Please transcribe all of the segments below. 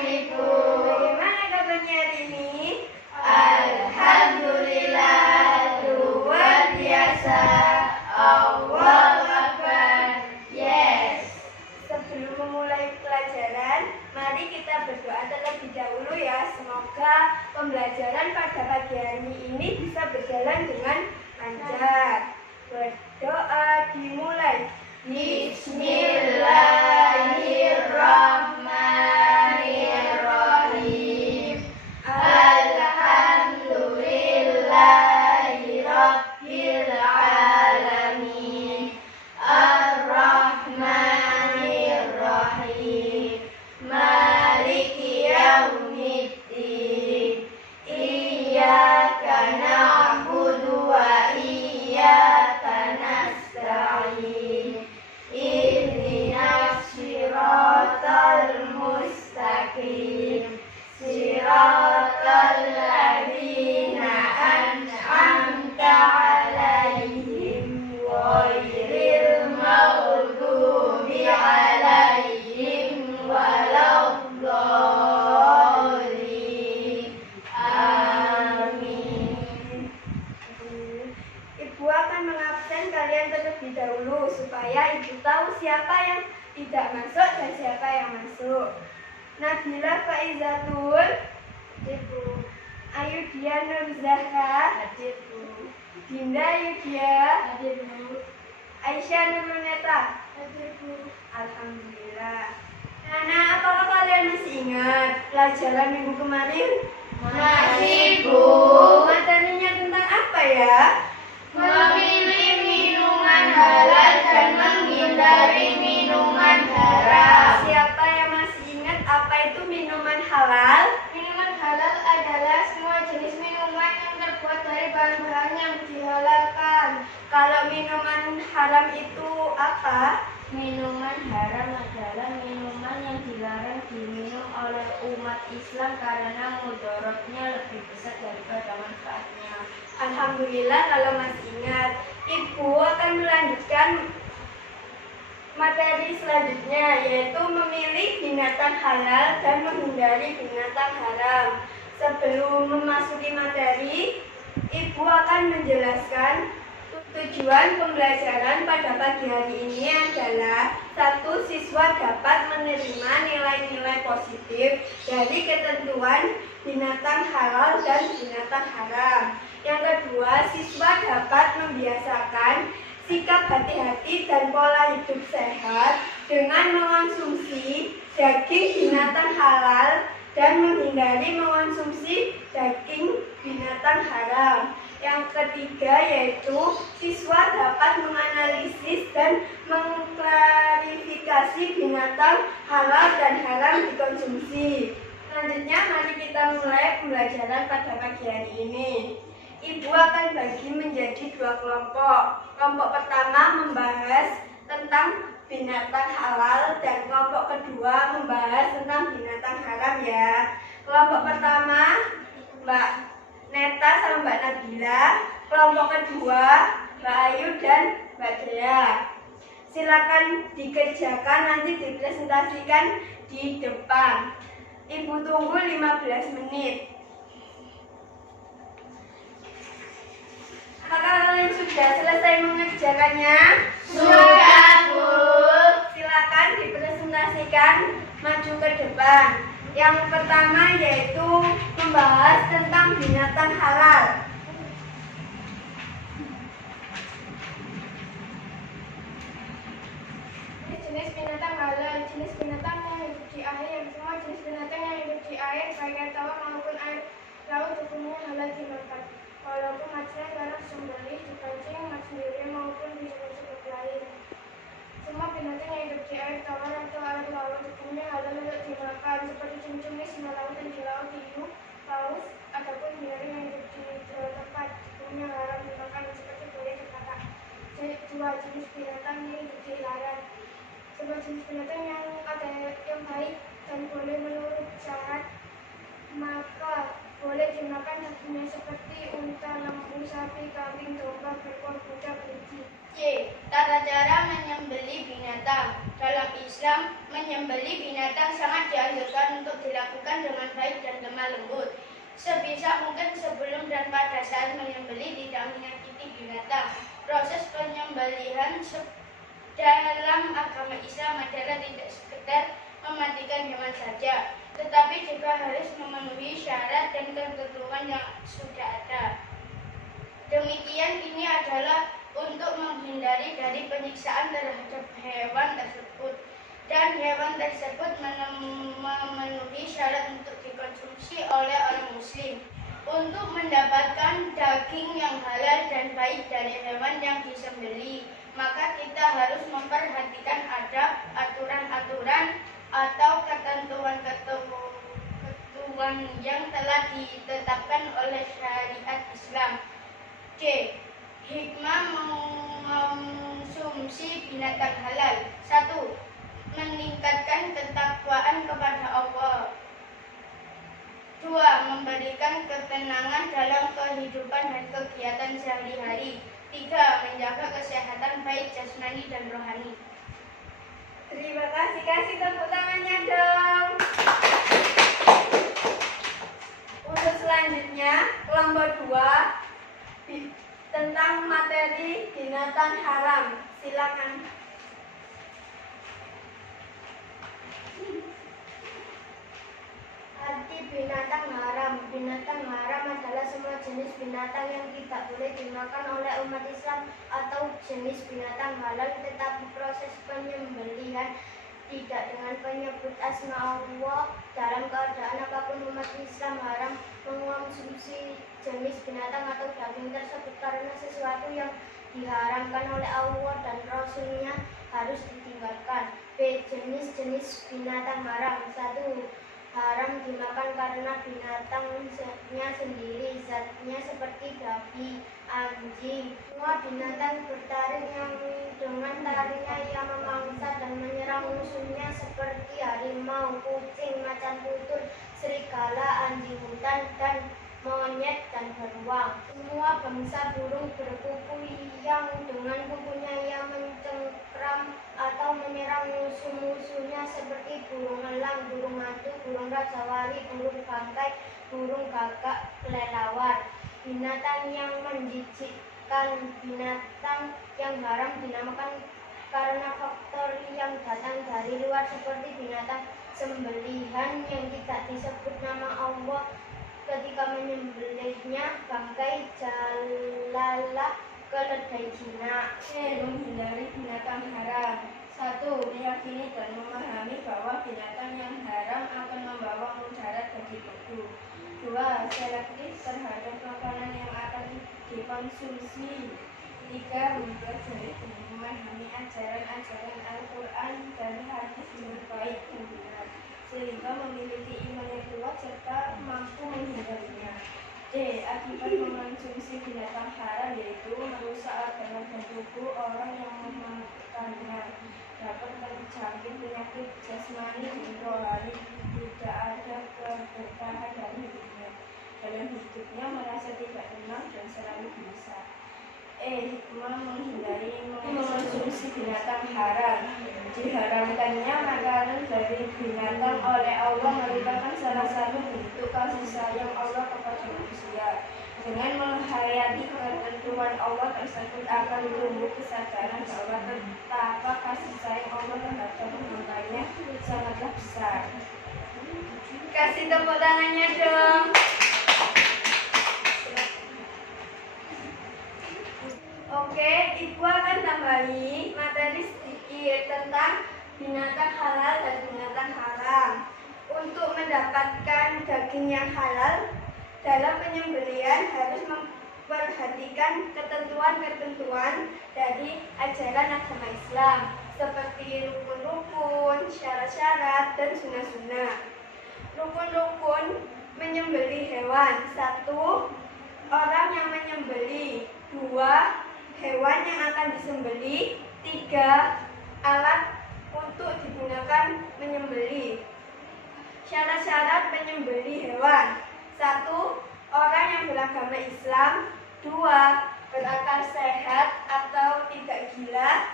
Ibu. Bagaimana kabarnya hari ini? Alhamdulillah, luar biasa. Allahu Akbar. Yes. Sebelum memulai pelajaran, mari kita berdoa terlebih dahulu ya. Semoga pembelajaran pada pagi hari ini bisa berjalan dengan lancar. Berdoa dimulai. Bismillahirrahmanirrahim. Alhamdulillahirabbil alamin. Ar-Rahmanir-Rahim. Maliki yaumiddin. Iyyaka na'budu wa iyyaka nasta'in. Ihdinas siratal mustaqim. Siratal ladzina an'amta 'alaihim ghairil maghdubi 'alaihim waladdallin. Amin. Ibu akan mengabsen kalian terlebih dahulu supaya ibu tahu siapa yang tidak masuk dan siapa yang masuk. Nabila Faizatul, Ibu. Ayudia Nur Zahra, Hadir, Bu. Dinda Yudia, Hadir, Bu. Aisyah Nuruneta. Hadir, Bu. Alhamdulillah. Anak, apakah kalian masih ingat pelajaran minggu kemarin? Masih, Bu. Materinya tentang apa ya? Memilih minuman halal dan menghindari minuman haram. Siapa yang masih ingat apa itu minuman halal? Minuman halal adalah semua jenis minuman yang terbuat dari bahan-bahan yang dihalalkan. Kalau minuman haram itu apa? Minuman haram adalah minuman yang dilarang diminum oleh umat Islam karena mudaratnya lebih besar daripada manfaatnya. Alhamdulillah kalau masih ingat. Ibu akan melanjutkan materi selanjutnya, yaitu memilih binatang halal dan menghindari binatang haram. Sebelum memasuki materi, Ibu akan menjelaskan tujuan pembelajaran pada pagi hari ini adalah: 1. Siswa dapat menerima nilai-nilai positif dari ketentuan binatang halal dan binatang haram. Yang kedua, siswa dapat membiasakan sikap hati-hati dan pola hidup sehat dengan mengonsumsi daging binatang halal dan menghindari mengonsumsi daging binatang haram. Yang ketiga yaitu siswa dapat menganalisis dan mengklarifikasi binatang halal dan haram dikonsumsi. Selanjutnya mari kita mulai pembelajaran pada pagi hari ini. Ibu akan bagi menjadi 2 kelompok. Kelompok pertama membahas tentang binatang halal dan kelompok kedua membahas tentang binatang haram ya. Kelompok pertama Mbak Neta sama Mbak Nabila, kelompok kedua Mbak Ayu dan Mbak Dea. Silakan dikerjakan, nanti dipresentasikan di depan. Ibu tunggu 15 menit. Apakah kalian sudah selesai mengerjakannya? Sudah, Bu. Silakan dipresentasikan maju ke depan. Yang pertama yaitu membahas tentang binatang halal. Jenis binatang halal, jenis binatang yang hidup di air. Semua jenis binatang yang hidup di air, baik air tawar maupun air laut, hukumnya halal dimakan. Walaupun matinya karena sembelih, dipancing, mati sendiri maupun disebut-sebut lain. Semua binatang yang hidup di air tawar atau air laut, hukumnya halal untuk dimakan, seperti cumi-cumi, singa laut yang di laut, hiu, paus, ataupun binatang yang hidup di dalam tempat, hukumnya haram dimakan, seperti buaya dan katak. Dua jenis binatang yang hidup di larat. Sebuah jenis binatang yang baik dan boleh menurut syarat, maka boleh dimakan dagingnya, seperti unta, lembu, sapi, kambing, domba, bekor, kuda, kelinci. C. Tata cara menyembelih binatang. Dalam Islam, menyembelih binatang sangat dianjurkan untuk dilakukan dengan baik dan lemah lembut. Sebisa mungkin sebelum dan pada saat menyembelih tidak menyakiti binatang. Proses penyembelihan dalam agama Islam adalah tidak sekedar mematikan hewan saja, tetapi juga harus memenuhi syarat dan ketentuan yang sudah ada. Demikian ini adalah untuk menghindari dari penyiksaan terhadap hewan tersebut, dan hewan tersebut memenuhi syarat untuk dikonsumsi oleh orang muslim. Untuk mendapatkan daging yang halal dan baik dari hewan yang disembelih, maka kita harus memperhatikan adab, aturan-aturan atau ketentuan-ketentuan yang telah ditetapkan oleh syariat Islam. C. Hikmah mengonsumsi binatang halal. 1. Meningkatkan ketakwaan kepada Allah. 2. Memberikan ketenangan dalam kehidupan dan kegiatan sehari-hari. 3. Menjaga kesehatan baik jasmani dan rohani. Terima kasih, kasih tepuk tangannya dong. Untuk selanjutnya, kelompok 2 tentang materi binatang haram. Silakan. Arti binatang haram. Binatang haram adalah semua jenis binatang yang tidak boleh dimakan oleh umat Islam atau jenis binatang halal, tetapi proses penyembelihan tidak dengan penyebut asma Allah. Dalam keadaan apapun umat Islam haram mengonsumsi jenis binatang atau daging tersebut karena sesuatu yang diharamkan oleh Allah dan Rasulnya harus ditinggalkan. B. Jenis-jenis binatang haram. 1. Haram dimakan karena binatangnya sendiri, zatnya seperti babi, anjing. Semua binatang bertaring yang dengan taringnya ia memangsa dan menyerang musuhnya seperti harimau, kucing, macan tutul, serigala, anjing hutan, dan monyet dan beruang. Semua bangsa burung berkuku yang dengan kukunya ia mencengkram atau menyerang musuh-musuhnya seperti burung elang, burung hantu, burung rajawali, burung bangkai, burung gagak, kelelawar. Binatang yang menjijikkan. Binatang yang haram dinamakan karena faktor yang datang dari luar seperti binatang sembelihan yang tidak disebut nama Allah ketika menyembelihnya, bangkai, jalalah, keledai jinak. Menghindari binatang haram. 1. Meyakini dan memahami bahwa binatang yang haram akan membawa mudarat bagi tubuh. 2. Selektif terhadap makanan yang akan dikonsumsi. 3. Mempelajari dan memahami ajaran-ajaran Al-Quran dan hadis dengan baik dan benar, sehingga memiliki iman yang kuat serta mampu menghindarinya. D. Akibat mengonsumsi binatang haram yaitu merusak organ dan tubuh orang yang memakannya, dapat terjangkit penyakit jasmani dan rohani, tidak ada keberkahan dalam hidupnya, merasa tidak tenang dan selalu gelisah. E. Hikmah menghindari mengonsumsi binatang haram. Diharamkannya makanan dari binatang oleh Allah merupakan salah satu bentuk kasih sayang Allah kepada manusia. Dengan menghayati ketentuan Allah tersebut akan tumbuh kesadaran bahwa betapa kasih sayang Allah terhadap hambanya sangatlah besar. Kasih tepuk tangannya dong. Oke, Ibu akan tambahi materi sedikit tentang binatang halal dan binatang haram. Untuk mendapatkan daging yang halal, dalam penyembelihan harus memperhatikan ketentuan-ketentuan dari ajaran agama Islam, seperti rukun-rukun, syarat-syarat, dan sunnah-sunnah. Rukun-rukun menyembelih hewan. 1. Orang yang menyembelih. 2. Hewan yang akan disembelih. 3. Alat untuk digunakan menyembelih. Syarat-syarat menyembelih hewan. 1. Orang yang beragama Islam. 2. Berakal sehat atau tidak gila.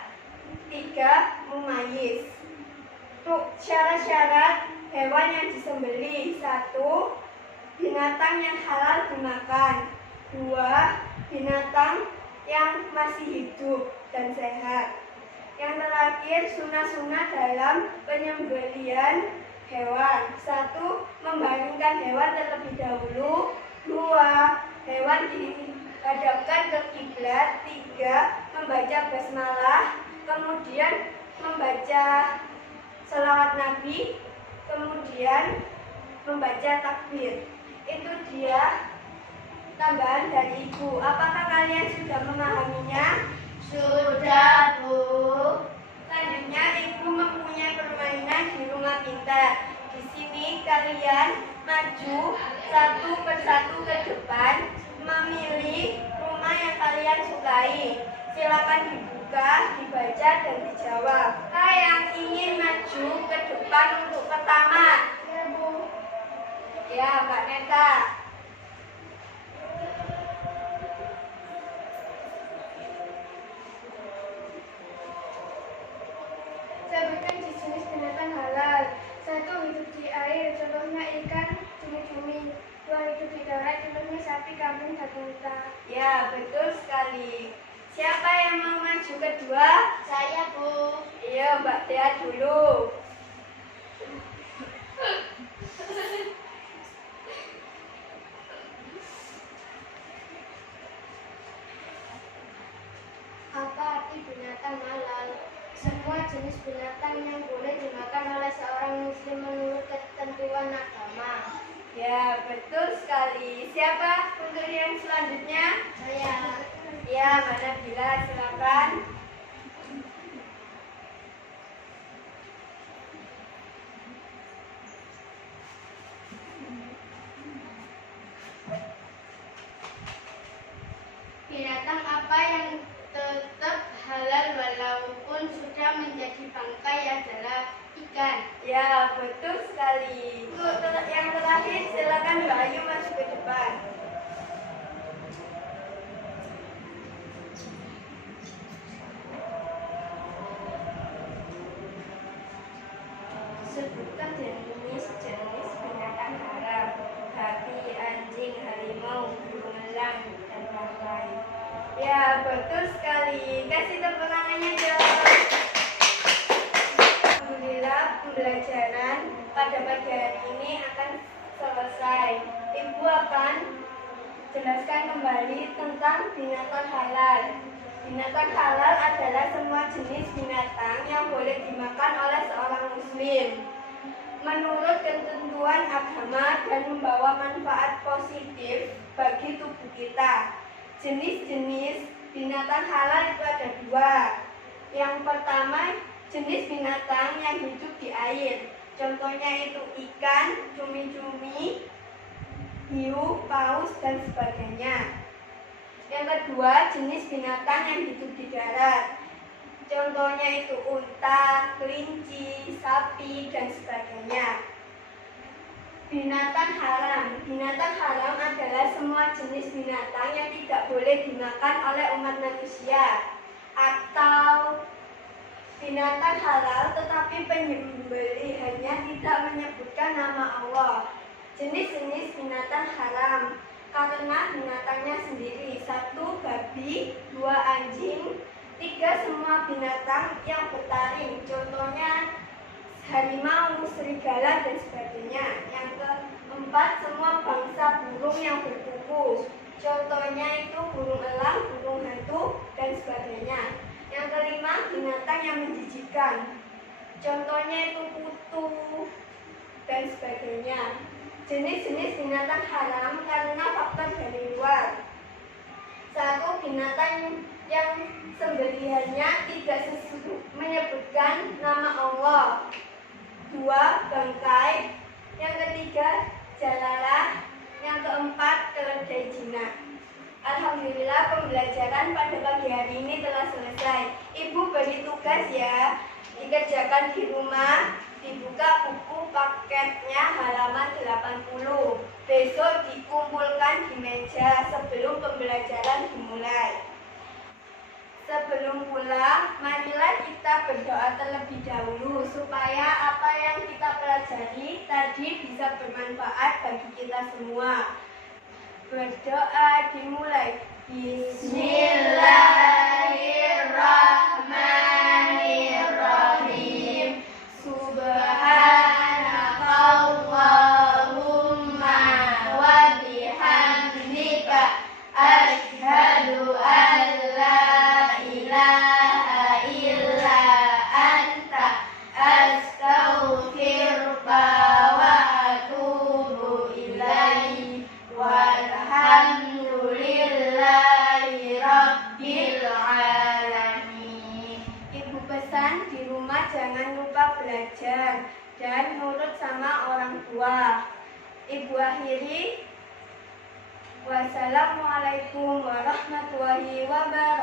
3. Mumayyiz. Syarat-syarat hewan yang disembelih. 1. Binatang yang halal dimakan. 2. Binatang yang masih hidup dan sehat. Yang terakhir, sunah-sunah dalam penyembelihan hewan. 1. Membaringkan hewan terlebih dahulu. 2. Hewan dihadapkan ke kiblat. 3. Membaca basmalah, kemudian membaca selawat Nabi, kemudian membaca takbir. Itu dia tambahan dari Ibu. Apakah kalian sudah memahaminya? Sudah, Bu. Selanjutnya, Ibu mempunyai permainan di rumah pintar. Di sini kalian maju satu persatu ke depan, memilih rumah yang kalian sukai. Silakan dibuka, dibaca, dan dijawab. Siapa yang ingin maju ke depan untuk pertama? Ya, Bu. Ya, Mbak Neta. Sebutkan jenis binatang halal. 1. Hidup di air, contohnya ikan, cumi-cumi. 2. Hidup di darat, contohnya sapi, kambing, dan unta. Ya, betul sekali. Siapa yang mau maju kedua? Saya, Bu. Iya, Mbak Tia dulu. Apa arti binatang halal? Semua jenis binatang yang boleh dimakan oleh seorang muslim menurut ketentuan agama. Ya, betul sekali. Siapa untuk yang selanjutnya? Saya. Ya, Mbak Nabila, silakan. Binatang apa yang tetap halal walaupun sudah menjadi bangkai adalah ikan. Ya, betul sekali. Untuk yang terakhir, silakan Mbak Ayu masuk ke depan. Sebutkan jenis-jenis binatang haram: babi, anjing, harimau, burung elang, dan lain-lain. Ya, betul sekali. Kasih tepuk tangannya dong. Alhamdulillah, pembelajaran pada pagi hari ini akan selesai. Ibu akan jelaskan kembali tentang binatang halal. Binatang halal adalah semua jenis binatang yang boleh dimakan oleh seorang muslim menurut ketentuan agama dan membawa manfaat positif bagi tubuh kita. Jenis-jenis binatang halal itu ada 2. Yang pertama, jenis binatang yang hidup di air. Contohnya itu ikan, cumi-cumi, hiu, paus, dan sebagainya. Yang kedua, jenis binatang yang hidup di darat. Contohnya itu unta, kelinci, sapi, dan sebagainya. Binatang haram. Binatang haram adalah semua jenis binatang yang tidak boleh dimakan oleh umat manusia. Atau binatang halal tetapi penyembelihannya tidak menyebutkan nama Allah. Jenis-jenis binatang haram karena binatangnya sendiri. 1. Babi, 2. Anjing, 3. Semua binatang yang bertaring. Contohnya harimau, serigala, dan sebagainya. Yang keempat, semua bangsa burung yang berkuku. Contohnya itu burung elang, burung hantu, dan sebagainya. Yang kelima, binatang yang menjijikkan. Contohnya itu kutu dan sebagainya. Jenis-jenis binatang haram karena faktor dari luar. 1. Binatang yang sembelihannya tidak menyebutkan nama Allah. 2. Bangkai. Yang ketiga, jalalah. Yang keempat, keledai jinak. Alhamdulillah, pembelajaran pada pagi hari ini telah selesai. Ibu beri tugas ya, dikerjakan di rumah. Dibuka buku paketnya halaman 80. Besok dikumpulkan di meja sebelum pembelajaran dimulai. Sebelum pulang, marilah kita berdoa terlebih dahulu supaya apa yang kita pelajari tadi bisa bermanfaat bagi kita semua. Berdoa dimulai. Bismillahirrahmanirrahim. Subhanakallahumma wa bihamdika asyhadu an la ilaha illa anta astaghfiruka wa atubu ilaik. Walhamdulillahi rabbil alamin. Ibu pesan di rumah jangan lupa belajar dan nurut sama orang tua. Ibu akhiri, wassalamualaikum warahmatullahi wabarakatuh.